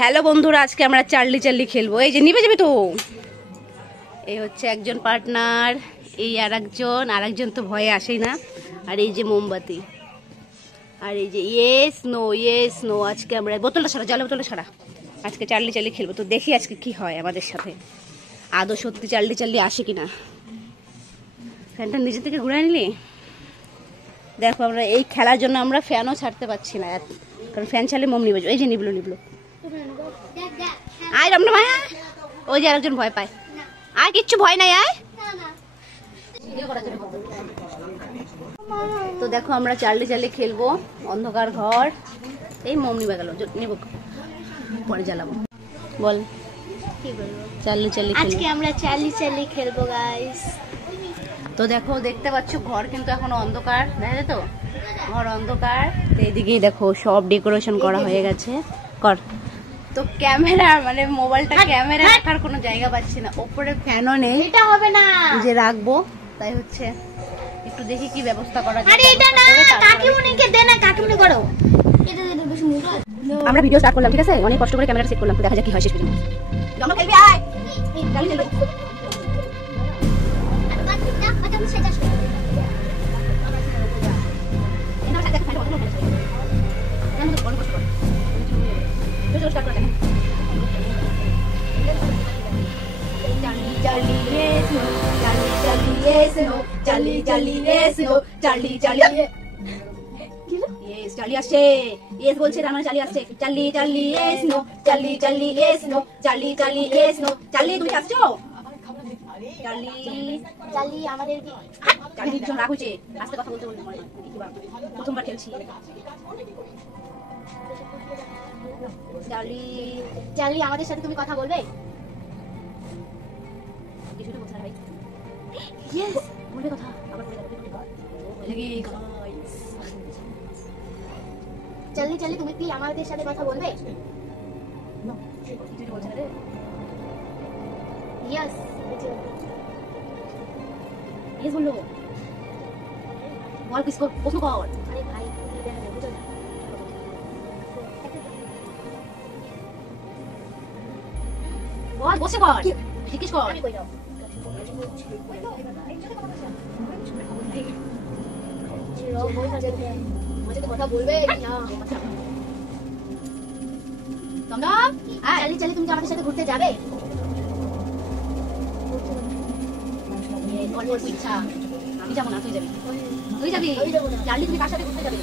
Hello বন্ধুরা, আজকে আমরা চার্লি চার্লি খেলবো। এই যে নিবে যাবে তো, এই হচ্ছে একজন পার্টনার, এই আরেকজন তো ভয়ে আসেই না। আর এই যে মোমবাতি, আর এই যে ইয়েস নো। আজকে আমরা বোতলটা সারা, জলের বোতলটা সারা। আজকে চার্লি চার্লি খেলবো, তো দেখি আজকে কি হয় আমাদের সাথে, আদৌ সত্যি চার্লি চার্লি আসে কিনা। ফ্যানটা নিজে থেকে ঘুরে নিলি। দেখো আমরা এই খেলার জন্য আমরা ফ্যানও ছাড়তে পারছি না, কারণ ফ্যান ছাড়লে মোম নিবে। এই যে নিবলো আয় রমনা মায়া, ওই যে আরেকজন ভয় পায়। আর কিচ্ছু ভয় নাই, আয়। তো দেখো আমরা চার্লি চার্লি খেলবো, অন্ধকার ঘর। এই মোম নিবে গেল, নিব পরে জ্বালাবো। বল কি বলবো? চার্লি চার্লি আজকে আমরা চার্লি চার্লি খেলবো গাইস। তো দেখো, দেখতে পাচ্ছ ঘর কিন্তু এখনো অন্ধকার, দেখা যায় তো ঘর অন্ধকার। তো এইদিকেই দেখো সব ডেকোরেশন করা হয়ে গেছে। কর তো ক্যামেরা, মানে মোবাইলটা ক্যামেরা রাখার কোনো জায়গা পাচ্ছি না, ওপরে ফ্যানও নেই, এটা হবে না যে রাখবো। তাই হচ্ছে একটু দেখি কি ব্যবস্থা করা যায়। আরে এটা না, কাকিমুনিকে দে না, কাকিমুনি করো। এটা বেশি মোটা। আমরা ভিডিও স্টার্ট করলাম, ঠিক আছে? অনেক কষ্ট করে ক্যামেরা সেট করলাম, দেখা যাক কি হয় শেষ পর্যন্ত। আমরা খেলবি, আয় চার্লি চার্লি। চার্লি আসছে, ইয়েস বলছে, তার মানে চার্লি আসছে। Charlie Charlie yes no, Charlie Charlie yes no, Charlie Charlie yes no. Charlie তুমি আসছো? চার্লি চার্লি আমাদের কি চার্লি ভীষণ রাগ হয়েছে, আস্তে কথা বলতে বলতে মনে হয় প্রথমবার খেলছি। চার্লি চার্লি আমাদের সাথে তুমি কথা বলবে? কিছুটা কথা ভাই, ইয়েস বলবে কথা, আবার বলে যাবে লাগি। চার্লি চার্লি তুমি কি আমাদের সাথে কথা বলবে? নো কিছু বলছে না রে। ইয়েস ইয়েস বললো, বল কিসকো প্রশ্ন কর। আরে ভাই বুঝো না, বল বসে কর, জিজ্ঞেস কর। আমি কই দাও কথা বলবে না। দমদম চার্লি চার্লি তুমি কি আমাদের সাথে ঘুরতে যাবে? ইচ্ছা, আমি যাবো না, তুই যাবি। তুই যাবি? চার্লি তুমি কার সাথে ঘুরতে যাবে?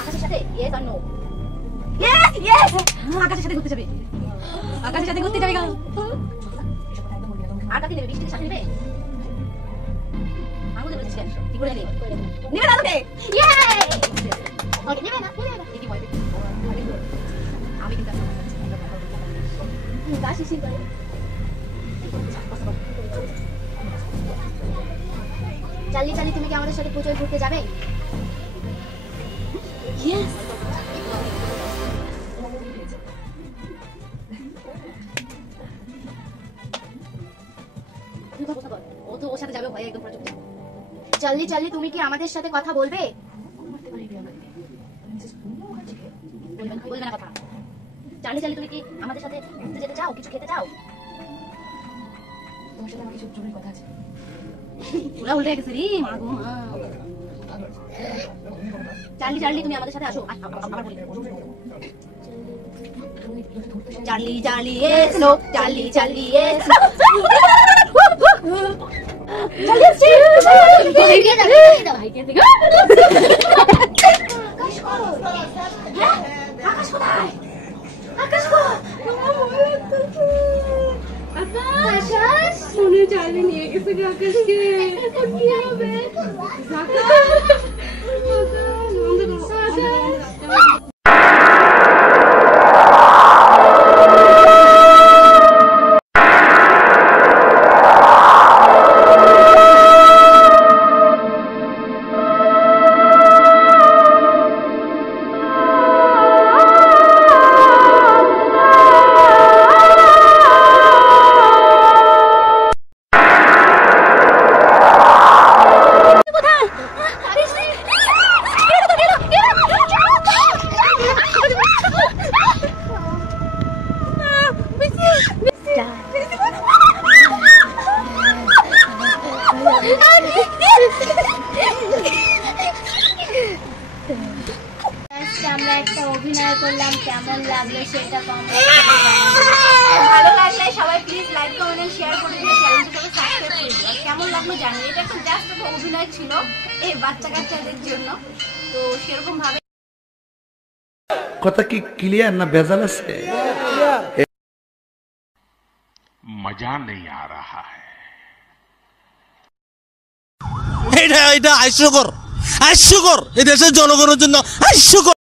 আকাশের সাথে? ইয়েস আর নো? ইয়েস ইয়েস, আকাশের সাথে ঘুরতে যাবে, আকাশের সাথে ঘুরতে যাবে। আর কাকে নেবে? বৃষ্টিকে সাথে নেবে? আমাদের বলছি কি করে নেবে? নেবে না তোকে? ইয়ে ওকে নেবে না, নেবে না। কি বলবে? আমি কিন্তু গাছ শিশির করে। চার্লি চার্লি তুমি কি আমাদের সাথে পুজোয় ঘুরতে যাবে? ইয়েস। ও তো ওর সাথে যাবে, ভয় একদম পুরো চুপচাপ। চার্লি চার্লি তুমি কি আমাদের সাথে কথা বলবে? বলবে না কথা। চার্লি চার্লি তুমি কি আমাদের সাথে ঘুরতে যেতে চাও, কিছু খেতে চাও? তোমার সাথে আমার কিছু জরুরি কথা আছে। পুরা উল্টে গেছে রে মা গো মা। চার্লি চার্লি তুমি আমাদের সাথে আসো, আবার বলি। Charlie Charlie yes no, Charlie Charlie yes no. Charlie আসছে, এগিয়ে যাবে, এগিয়ে যাবে। আকাশ কোথায়? আকাশ কোথায়? আকাশ শুনে চার্লি নিয়ে গেছে আকাশকে। এখন কি হবে? আজকে আমরা একটা অভিনয় করলাম, কেমন লাগলো সেটা কমেন্ট ভালো লাগলে সবাই প্লিজ লাইক কমেন্ট শেয়ার করে দিও, চ্যানেলটা সবাই সাবস্ক্রাইব করে দিও। আর কেমন লাগলো জানি, এটা একটা জাস্ট একটা অভিনয় ছিল এই বাচ্চা কাচ্চাদের জন্য, তো সেরকম ভাবে কথা কি ক্লিয়ার না ভেজাল আছে? मजा नहीं आ रहा है। এটা হাস্যকর, হাস্যকর, এই দেশের জনগণের জন্য হাস্যকর।